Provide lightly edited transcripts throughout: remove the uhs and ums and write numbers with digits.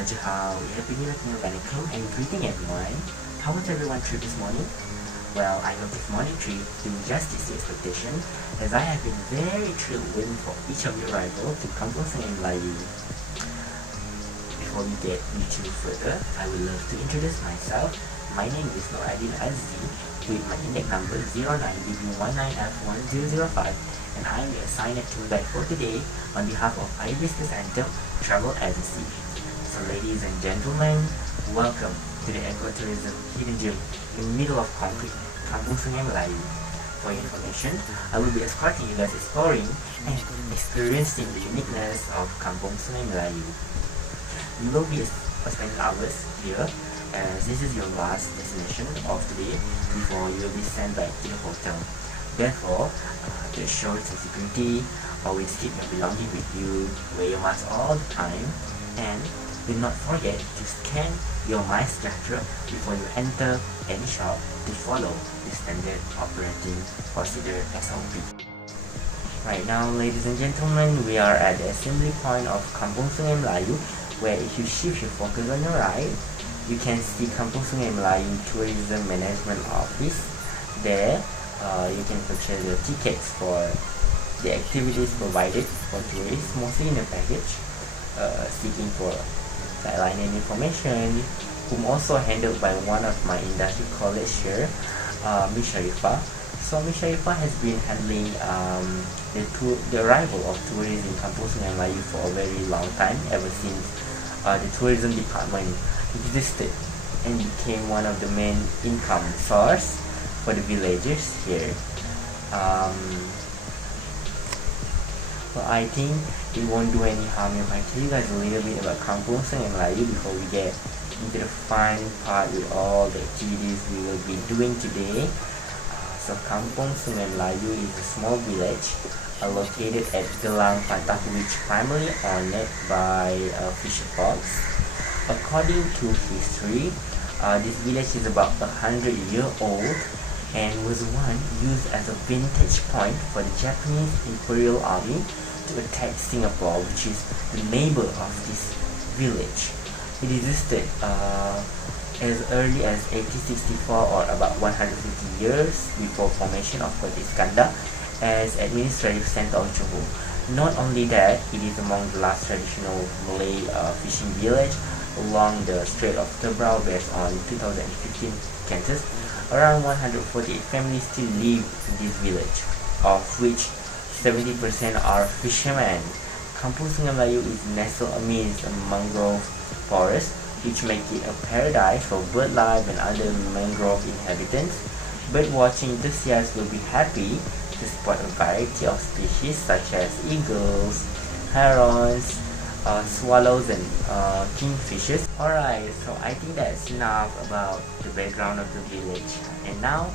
Sajahal, Happy New Year Assalamualaikum, and greeting everyone. How was everyone's trip this morning? Well, I hope this morning trip do justice to expectation, as I have been very thrilled waiting for each of your arrival to Kampung Sungai Melayu. Before we get into further, I would love to introduce myself. My name is Noraidil Azezee, with my index number 09BB19F1005, and I am your assigned tour guide for today on behalf of Business Center Travel Agency. So ladies and gentlemen, welcome to the ecotourism hidden gem in the middle of concrete, Kampung Sungai Melayu. For your information, I will be escorting you guys exploring and experiencing the uniqueness of Kampung Sungai Melayu. You will be spending hours here, as this is your last destination of today before you will be sent back to the hotel. Therefore, to ensure security, always keep your belongings with you, wear your mask all the time, and do not forget to scan your MyStracker before you enter any shop to follow the standard operating procedure SOP. Right now, ladies and gentlemen, we are at the assembly point of Kampung Sungai Melayu, where if you shift your focus on your right, you can see Kampung Sungai Melayu Tourism Management Office. There, you can purchase your tickets for the activities provided for tourists, mostly in the package. Seeking for guideline and information, whom also handled by one of my industry colleagues here, Miss Sharifah. So Miss Sharifah has been handling the arrival of tourists in Kampung Sungai Melayu for a very long time, ever since the tourism department existed and became one of the main income source for the villagers here. Well, I think it won't do any harm if I tell you guys a little bit about Kampung Sungai Melayu before we get into the fun part with all the activities we will be doing today. So Kampung Sungai Melayu is a small village located at Gelang Pantah, which primarily owned by fisher folks. According to history, this village is about 100-year-old and was once used as a vantage point for the Japanese Imperial Army to attack Singapore, which is the neighbor of this village. It existed as early as 1864, or about 150 years before formation of Fort Iskandar as administrative center of Johor. Not only that, it is among the last traditional Malay fishing village along the Strait of Tebrau based on 2015 census. Around 148 families still live in this village, of which 70% are fishermen. Kampung Sungai Melayu is nestled amidst a mangrove forest, which make it a paradise for bird life and other mangrove inhabitants. Bird watching enthusiasts will be happy to spot a variety of species such as eagles, herons, swallows, and kingfishers. Alright, so I think that's enough about the background of the village. And now,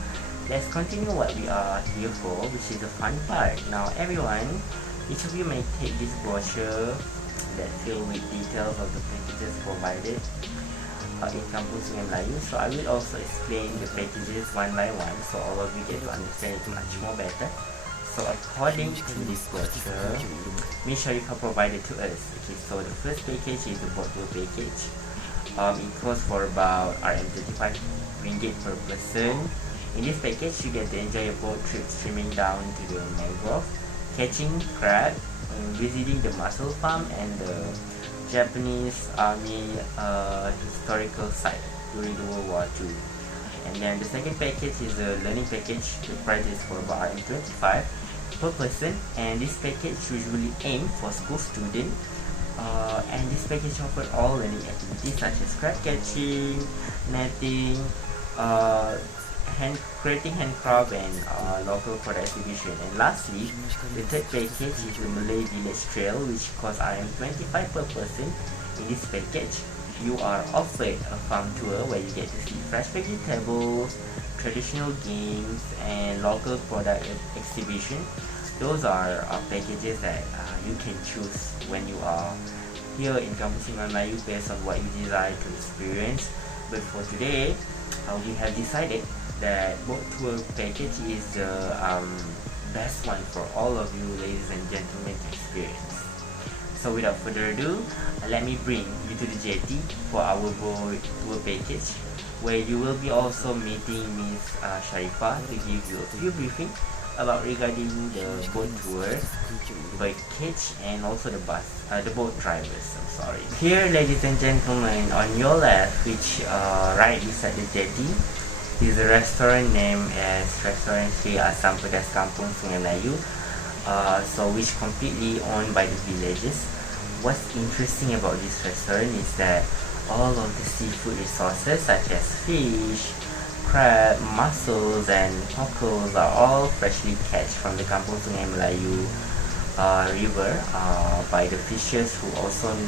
let's continue what we are here for, which is the fun part. Now everyone, each of you may take this brochure that filled with details of the packages provided in Kampung Sungai Melayu. So I will also explain the packages one by one, so all of you get to understand it much more better. So according to this brochure, Miss Sharifah provided to us. Okay, so the first package is the boat tour package. It costs for about RM35 per person. In this package, you get to enjoy a boat trip streaming down to the mangrove, catching crab, visiting the mussel farm and the Japanese Army historical site during the World War II. And then the second package is a learning package. The price is for about RM25 per person, and this package usually aimed for school students. And this package offers all learning activities such as crab catching, netting, creating handcraft, and local product exhibition. And lastly, the third package is the Malay Village Trail, which costs RM25 per person. In this package, you are offered a farm tour where you get to see fresh vegetables, traditional games, and local product exhibition. Those are packages that you can choose when you are here in Kampung Sungai Melayu based on what you desire to experience. But for today, we have decided that boat tour package is the best one for all of you ladies and gentlemen to experience. So without further ado, let me bring you to the jetty for our boat tour package, where you will be also meeting Miss Sharifah to give you a few briefing about regarding the boat tour package and also the boat drivers. I'm sorry. Here, ladies and gentlemen, on your left, which right beside the jetty, is a restaurant named as Restaurant Sri Asam Pedas Kampung Sungai Melayu. So which completely owned by the villagers. What's interesting about this restaurant is that all of the seafood resources such as fish, crab, mussels and cockles are all freshly catch from the Kampung Sungai Melayu river by the fishers who also own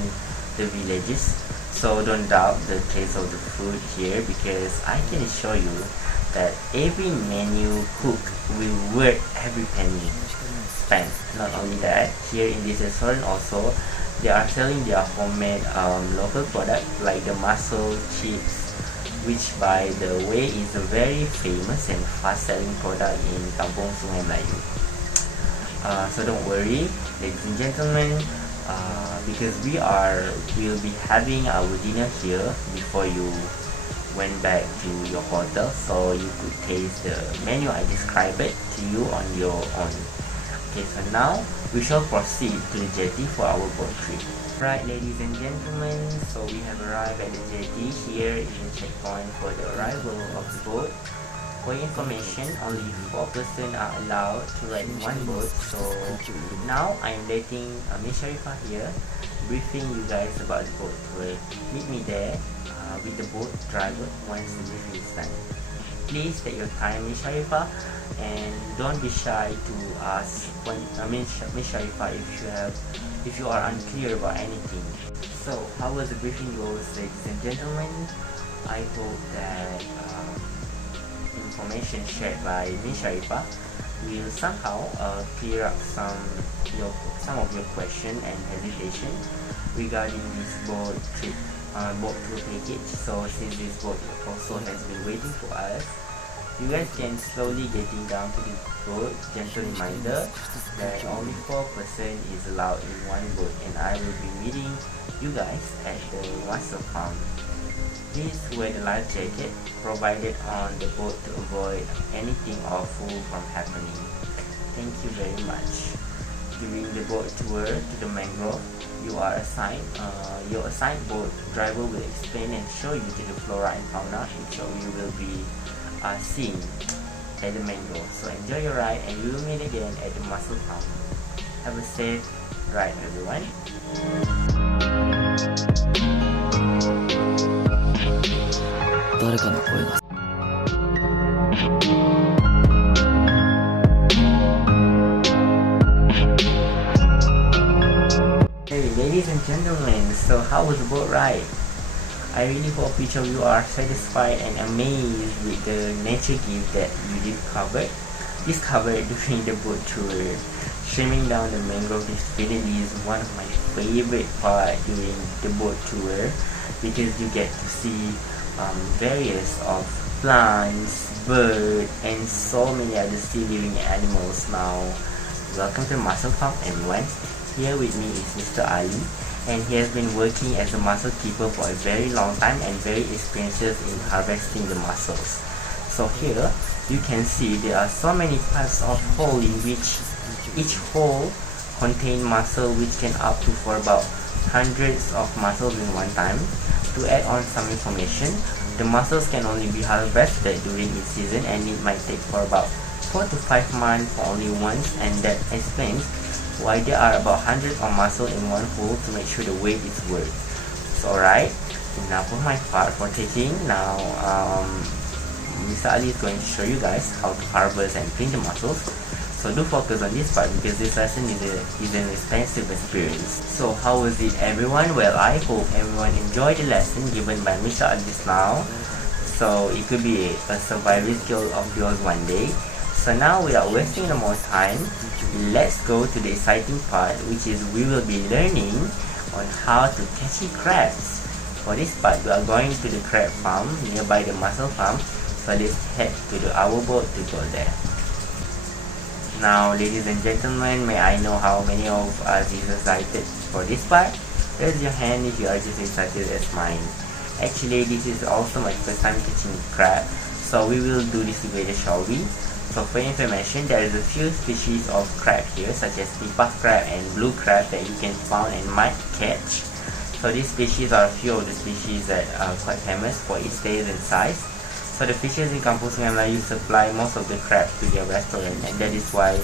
the villages. So don't doubt the taste of the food here, because I can assure you that every menu cooked will worth every penny spent. Not only that, here in this restaurant also they are selling their homemade local product like the mussel chips, which by the way is a very famous and fast selling product in Kampung Sungai Melayu. So don't worry, ladies and gentlemen, because we'll be having our dinner here before you went back to your hotel, so you could taste the menu I described it to you on your own. Okay, so now we shall proceed to the jetty for our boat trip. Right, ladies and gentlemen, so we have arrived at the jetty. Here is the checkpoint for the arrival of the boat. For your information, only 4 persons are allowed to ride in one boat. So now I am letting Miss Sharifah here briefing you guys about the boat tour. Meet me there with the boat driver once the briefing is done. Please take your time, Miss Sharifah, and don't be shy to ask Miss Sharifah if you are unclear about anything. So how was the briefing goes, ladies and gentlemen? I hope that information shared by Miss Sharifah will somehow clear up some of your question and hesitation regarding this boat tour package. So since this boat also has been waiting for us, you guys can slowly getting down to the boat. Gentle reminder that only 4 persons is allowed in one boat, and I will be meeting you guys at the mussel farm. Please wear the life jacket provided on the boat to avoid anything awful from happening. Thank you very much. During the boat tour to the mangrove, your assigned boat driver will explain and show you to the flora and fauna which you will be seeing at the mangrove. So enjoy your ride, and we will meet again at the mussel farm. Have a safe ride, everyone. Hey ladies and gentlemen, so how was the boat ride? I really hope each of you are satisfied and amazed with the nature gift that you discovered during the boat tour. Swimming down the mangrove really is one of my favorite parts during the boat tour, because you get to see various of plants, birds, and so many other sea living animals. Now, welcome to Mussel Farm, everyone. Here with me is Mr. Ali, and he has been working as a mussel keeper for a very long time and very experienced in harvesting the mussels. So here you can see there are so many types of hole in which each hole contain mussel, which can up to for about hundreds of mussels in one time. To add on some information, the mussels can only be harvested during its season, and it might take for about 4 to 5 months for only once, and that explains why there are about hundreds of mussels in one hole to make sure the weight is worth. So alright, enough of my part for taking. Now Mr. Ali is going to show you guys how to harvest and clean the mussels. So do focus on this part, because this lesson is an expensive experience. So how was it, everyone? Well, I hope everyone enjoyed the lesson given by Mr. Ali just now. So it could be a survival skill of yours one day. So now, without wasting no more time, let's go to the exciting part, which is we will be learning on how to catch crabs. For this part, we are going to the crab farm nearby the mussel farm. So let's head to our boat to go there. Now, ladies and gentlemen, may I know how many of us is excited for this part? Raise your hand if you are just excited as mine. Actually, this is also my first time catching crab, so we will do this together, shall we? So for your information, there is a few species of crab here, such as puff crab and blue crab that you can find and might catch. So these species are a few of the species that are quite famous for its taste and size. So the fishes in Kampung Sungai Melayu supply most of the crab to their restaurant, and that is why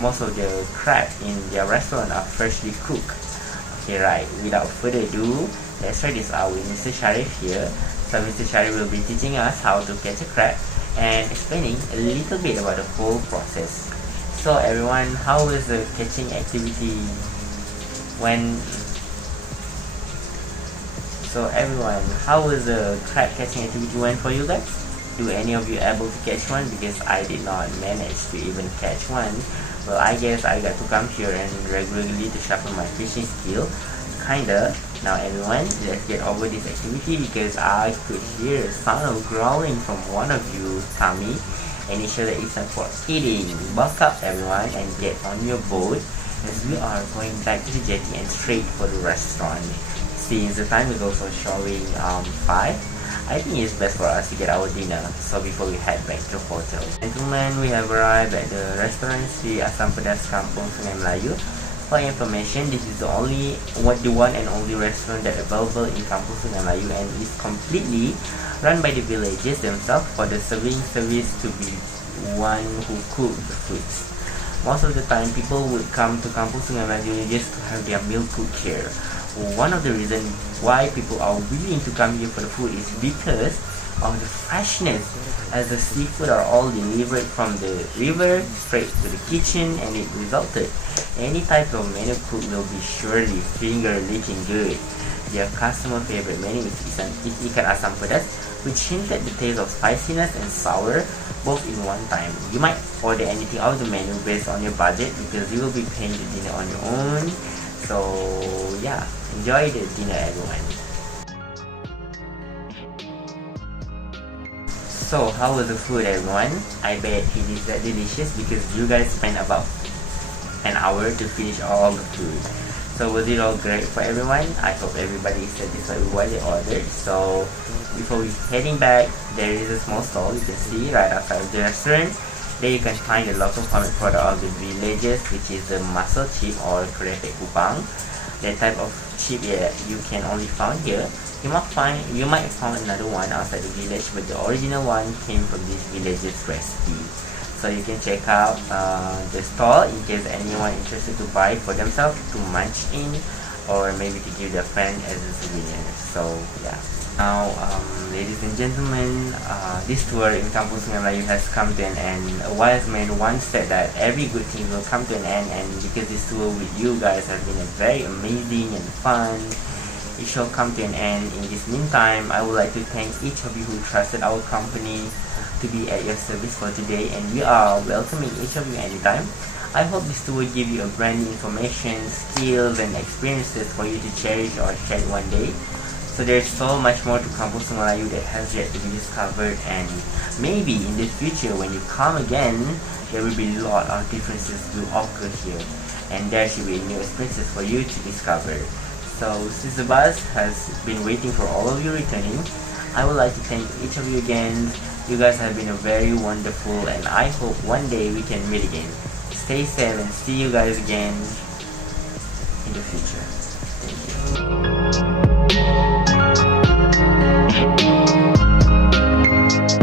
most of the crab in their restaurant are freshly cooked. Okay, right, without further ado, let's try this out with Mr. Sharif here. So Mr. Sharif will be teaching us how to catch a crab and explaining a little bit about the whole process. So everyone, how was the catching activity when... So everyone, how was the crab catching activity went for you guys? Do any of you able to catch one? Because I did not manage to even catch one. Well, I guess I got to come here and regularly to sharpen my fishing skill. Kinda. Now everyone, let's get over this activity because I could hear a sound of growling from one of you, Tommy. And it shows that it's time for eating. Buck up everyone and get on your boat as we are going back to the jetty and straight for the restaurant. Since the time is also showing 5, I think it's best for us to get our dinner, so before we head back to the hotel. Gentlemen, we have arrived at the restaurant Sri Asam Pedas Kampung Sungai Melayu. For information, this is the one and only restaurant that available in Kampung Sungai Melayu and is completely run by the villagers themselves for the serving service to be one who cook the foods. Most of the time, people would come to Kampung Sungai Melayu just to have their meal cooked here. One of the reasons why people are willing to come here for the food is because of the freshness, as the seafood are all delivered from the river straight to the kitchen, and it resulted any type of menu cook will be surely finger licking good. Their customer favorite menu is ikan asam pedas, which hinted the taste of spiciness and sour both in one time. You might order anything out of the menu based on your budget because you will be paying the dinner on your own. So yeah, enjoy the dinner everyone. So how was the food everyone? I bet it is that delicious because you guys spent about an hour to finish all the food. So was it all great for everyone? I hope everybody is satisfied with what they ordered. So before we heading back, there is a small stall you can see right outside of the restaurant. There you can find the local farming product of the villages, which is the mussel chip or kerepek kupang. That type of chip you can only find here. You might find another one outside the village, but the original one came from this village's recipe. So you can check out the stall in case anyone interested to buy for themselves to munch in, or maybe to give their friend as a souvenir. So yeah. Now, ladies and gentlemen, this tour in Kampung Sungai Melayu has come to an end. A wise man once said that every good thing will come to an end, and because this tour with you guys has been very amazing and fun, it shall come to an end. In this meantime, I would like to thank each of you who trusted our company to be at your service for today, and we are welcoming each of you anytime. I hope this tour will give you a brand new information, skills, and experiences for you to cherish or share one day. So there's so much more to Kampung Sungai Melayu that has yet to be discovered, and maybe in the future when you come again, there will be a lot of differences will occur here, and there should be new experiences for you to discover. So since the bus has been waiting for all of you returning, I would like to thank each of you again. You guys have been very wonderful, and I hope one day we can meet again. Stay safe and see you guys again in the future.